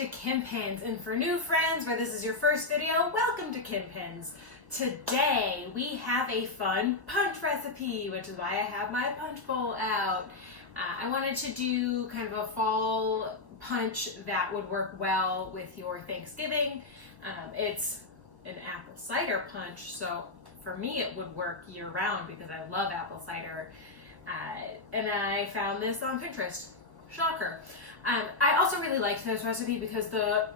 to Kim Pins, and for new friends where this is your first video, welcome to Kim Pins. Today we have a fun punch recipe, which is why I have my punch bowl out. I wanted to do kind of a fall punch that would work well with your Thanksgiving. It's an apple cider punch, so for me it would work year-round because I love apple cider. And I found this on Pinterest. Shocker. I also really liked this recipe because the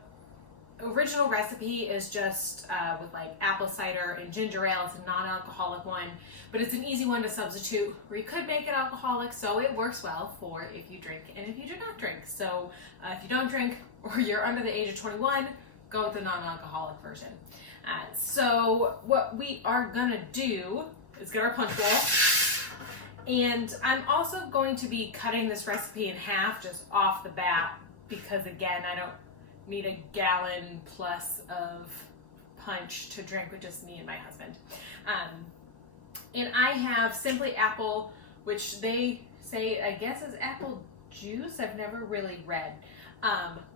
original recipe is just with like apple cider and ginger ale. It's a non-alcoholic one, but it's an easy one to substitute, or you could make it alcoholic, so it works well for if you drink and if you do not drink. So if you don't drink or you're under the age of 21, go with the non-alcoholic version. So what we are gonna do is get our punch bowl. And I'm also going to be cutting this recipe in half just off the bat because, again, I don't need a gallon plus of punch to drink with just me and my husband. And I have Simply Apple, which they say, I guess, is apple juice. I've never really read.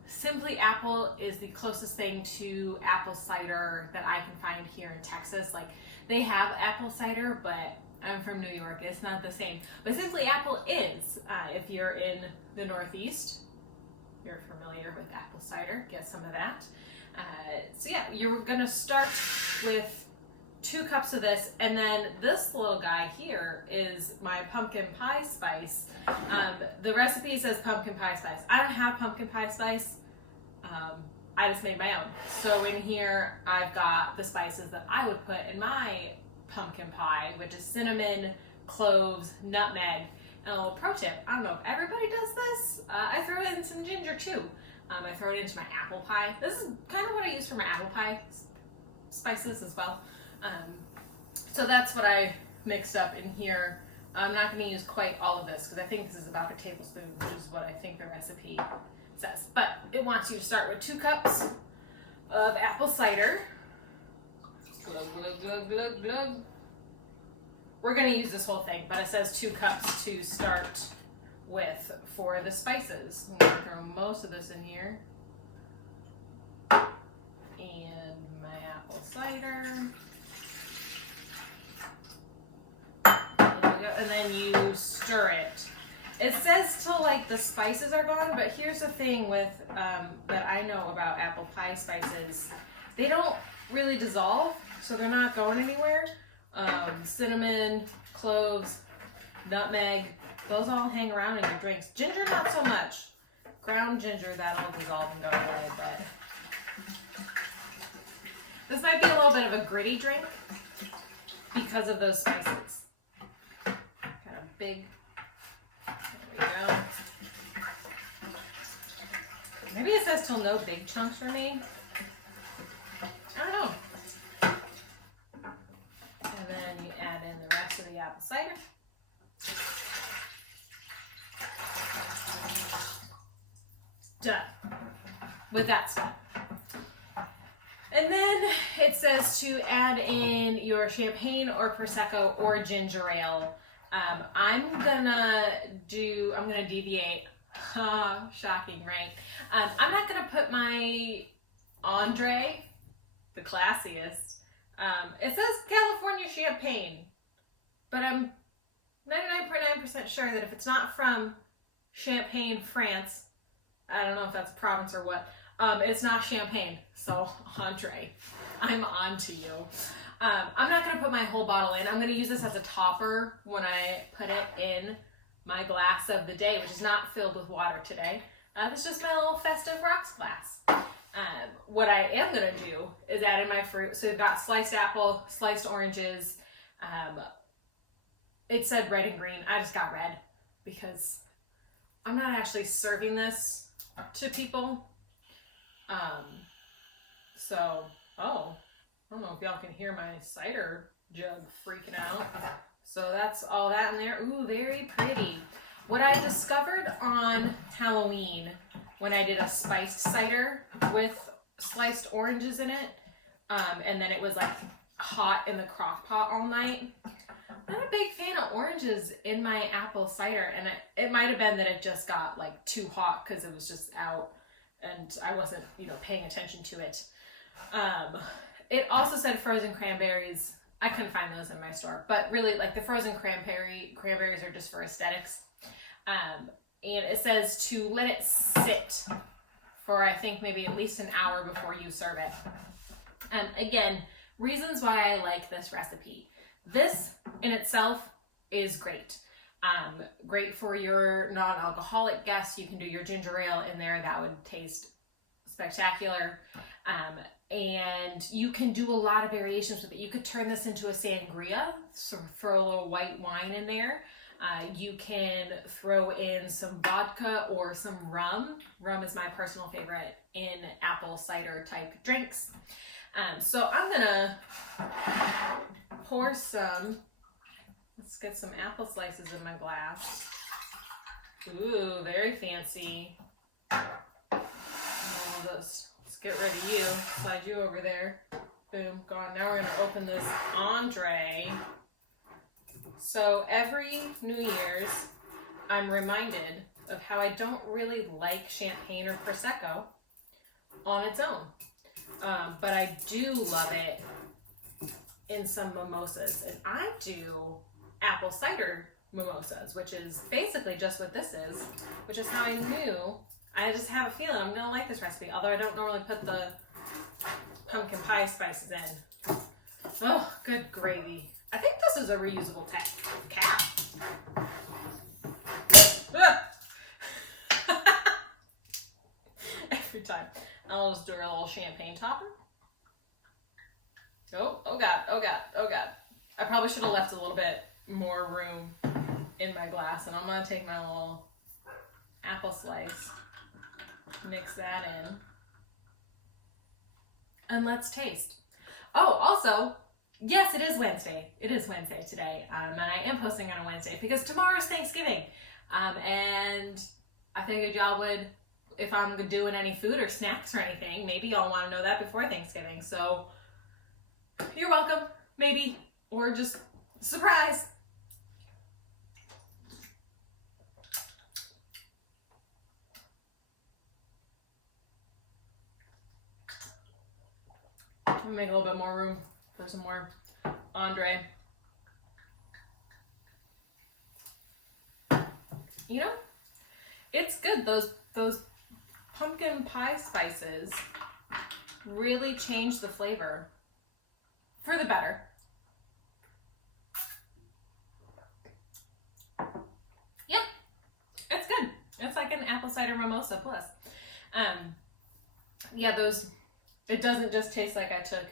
Simply Apple is the closest thing to apple cider that I can find here in Texas. Like, they have apple cider, but I'm from New York, it's not the same. But Simply Apple is. If you're in the Northeast, you're familiar with apple cider, get some of that. So yeah, you're gonna start with 2 cups of this, and then this little guy here is my pumpkin pie spice. The recipe says pumpkin pie spice. I don't have pumpkin pie spice. I just made my own. So in here, I've got the spices that I would put in my pumpkin pie, which is cinnamon, cloves, nutmeg, and a little pro tip, I don't know if everybody does this, I throw in some ginger too. I throw it into my apple pie. This is kind of what I use for my apple pie spices as well. So that's what I mixed up in here. I'm not going to use quite all of this because I think this is about a tablespoon, which is what I think the recipe says. But it wants you to start with 2 cups of apple cider. Glug, glug, glug, glug, glug. We're going to use this whole thing, but it says 2 cups to start with for the spices. I'm going to throw most of this in here. And my apple cider. There we go. And then you stir it. It says till like the spices are gone, but here's the thing with that I know about apple pie spices. They don't really dissolve, so they're not going anywhere. Cinnamon, cloves, nutmeg, those all hang around in your drinks. Ginger, not so much. Ground ginger, that'll dissolve and go away, but this might be a little bit of a gritty drink because of those spices. Kind of big. There we go. Maybe it says till no big chunks for me. I don't know. And then you add in the rest of the apple cider. Done with that stuff. And then it says to add in your champagne or Prosecco or ginger ale. I'm gonna deviate. Shocking, right? I'm not gonna put my Andre, the classiest. It says California champagne, but I'm 99.9% sure that if it's not from Champagne, France, I don't know if that's a province or what, it's not champagne. So Andre, I'm on to you. I'm not gonna put my whole bottle in. I'm gonna use this as a topper when I put it in my glass of the day, which is not filled with water today. It's just my little festive rocks glass. What I am gonna do is add in my fruit. So we've got sliced apple, sliced oranges. It said red and green. I just got red because I'm not actually serving this to people. I don't know if y'all can hear my cider jug freaking out. So that's all that in there. Ooh, very pretty. What I discovered on Halloween when I did a spiced cider with sliced oranges in it, and then it was like hot in the crock pot all night. I'm not a big fan of oranges in my apple cider, and it might have been that it just got like too hot because it was just out and I wasn't, paying attention to it. It also said frozen cranberries. I couldn't find those in my store, but really, like, the frozen cranberries are just for aesthetics. And it says to let it sit for, I think, maybe at least an hour before you serve it. Again, reasons why I like this recipe. This in itself is great. Great for your non-alcoholic guests. You can do your ginger ale in there. That would taste spectacular. And you can do a lot of variations with it. You could turn this into a sangria, so throw a little white wine in there. You can throw in some vodka or some rum. Rum is my personal favorite in apple cider type drinks. So I'm gonna pour some, let's get some apple slices in my glass. Ooh, very fancy. Let's get rid of you, slide you over there. Boom, gone. Now we're gonna open this entree. So every New Year's, I'm reminded of how I don't really like champagne or Prosecco on its own. But I do love it in some mimosas. And I do apple cider mimosas, which is basically just what this is, which is how I knew. I just have a feeling I'm going to like this recipe, although I don't normally put the pumpkin pie spices in. Oh, good gravy. I think this is a reusable cap. Every time. I'll just do a little champagne topper. Oh God. I probably should have left a little bit more room in my glass, and I'm going to take my little apple slice, mix that in, and let's taste. Oh, also, yes, it is Wednesday. It is Wednesday today, and I am posting on a Wednesday because tomorrow's Thanksgiving, and I figured y'all would, if I'm doing any food or snacks or anything, maybe y'all want to know that before Thanksgiving. So you're welcome, maybe, or just surprise. I'm gonna make a little bit more room for some more Andre. It's good. Those pumpkin pie spices really change the flavor for the better. Yeah, it's good. It's like an apple cider mimosa plus. It doesn't just taste like I took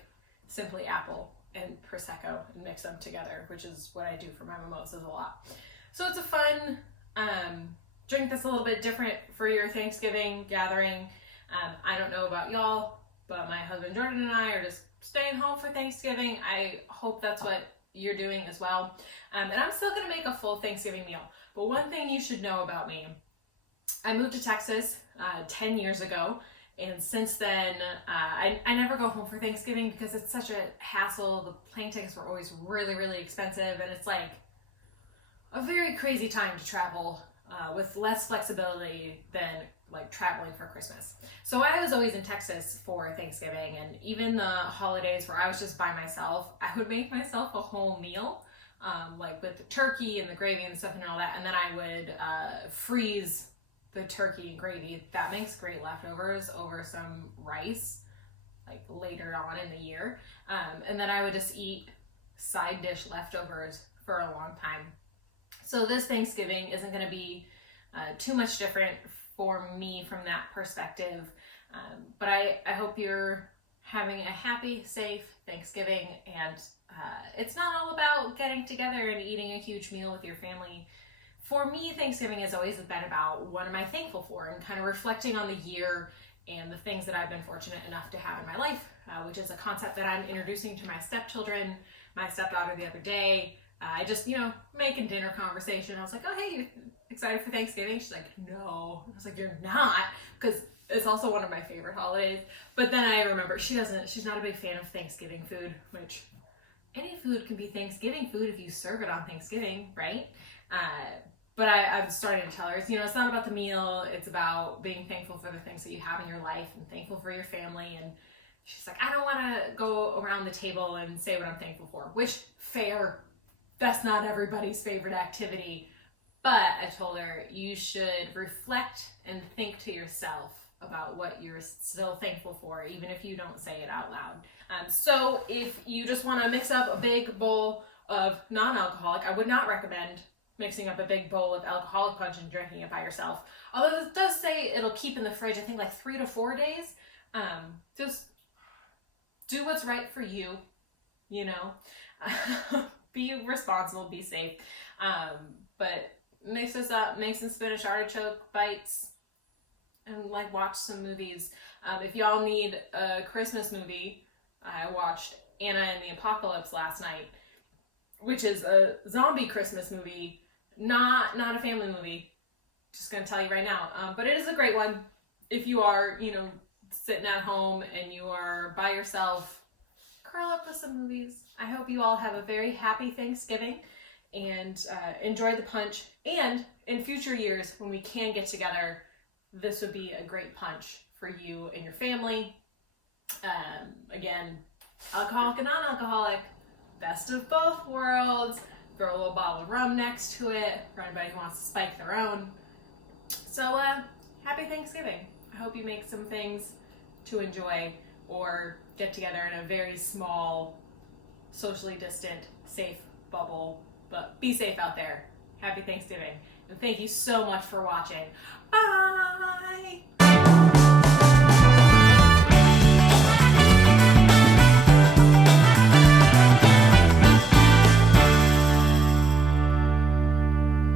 simply apple and Prosecco and mix them together, which is what I do for my mimosas a lot. So it's a fun drink that's a little bit different for your Thanksgiving gathering. I don't know about y'all, but my husband Jordan and I are just staying home for Thanksgiving. I hope that's what you're doing as well. And I'm still gonna make a full Thanksgiving meal. But one thing you should know about me, I moved to Texas 10 years ago. And since then, I never go home for Thanksgiving because it's such a hassle. The plane tickets were always really, really expensive. And it's like a very crazy time to travel with less flexibility than like traveling for Christmas. So I was always in Texas for Thanksgiving, and even the holidays where I was just by myself, I would make myself a whole meal, like with the turkey and the gravy and stuff and all that. And then I would freeze the turkey and gravy. That makes great leftovers over some rice, like later on in the year. And then I would just eat side dish leftovers for a long time. So this Thanksgiving isn't going to be too much different for me from that perspective. But I hope you're having a happy, safe Thanksgiving. And it's not all about getting together and eating a huge meal with your family. For me, Thanksgiving has always been about what am I thankful for, and kind of reflecting on the year and the things that I've been fortunate enough to have in my life, which is a concept that I'm introducing to my stepchildren, my stepdaughter the other day. I just, making dinner conversation. I was like, oh, hey, you excited for Thanksgiving? She's like, no. I was like, you're not, because it's also one of my favorite holidays. But then I remember she's not a big fan of Thanksgiving food, which any food can be Thanksgiving food if you serve it on Thanksgiving, right? But I'm starting to tell her, it's not about the meal. It's about being thankful for the things that you have in your life and thankful for your family. And she's like, I don't want to go around the table and say what I'm thankful for, which fair. That's not everybody's favorite activity. But I told her you should reflect and think to yourself about what you're still thankful for, even if you don't say it out loud. So if you just want to mix up a big bowl of non-alcoholic, I would not recommend mixing up a big bowl of alcoholic punch and drinking it by yourself. Although it does say it'll keep in the fridge, I think like 3 to 4 days. Just do what's right for you, be responsible, be safe. But mix this up, make some spinach artichoke bites, and watch some movies. If y'all need a Christmas movie, I watched Anna and the Apocalypse last night, which is a zombie Christmas movie, not a family movie. Just gonna tell you right now. But it is a great one if you are, sitting at home and you are by yourself. Curl up with some movies. I hope you all have a very happy Thanksgiving and enjoy the punch. And in future years, when we can get together, this would be a great punch for you and your family. Again, alcoholic and non-alcoholic, best of both worlds. Throw a little bottle of rum next to it for anybody who wants to spike their own. So happy Thanksgiving. I hope you make some things to enjoy or get together in a very small, socially distant, safe bubble. But be safe out there. Happy Thanksgiving. And thank you so much for watching. Bye!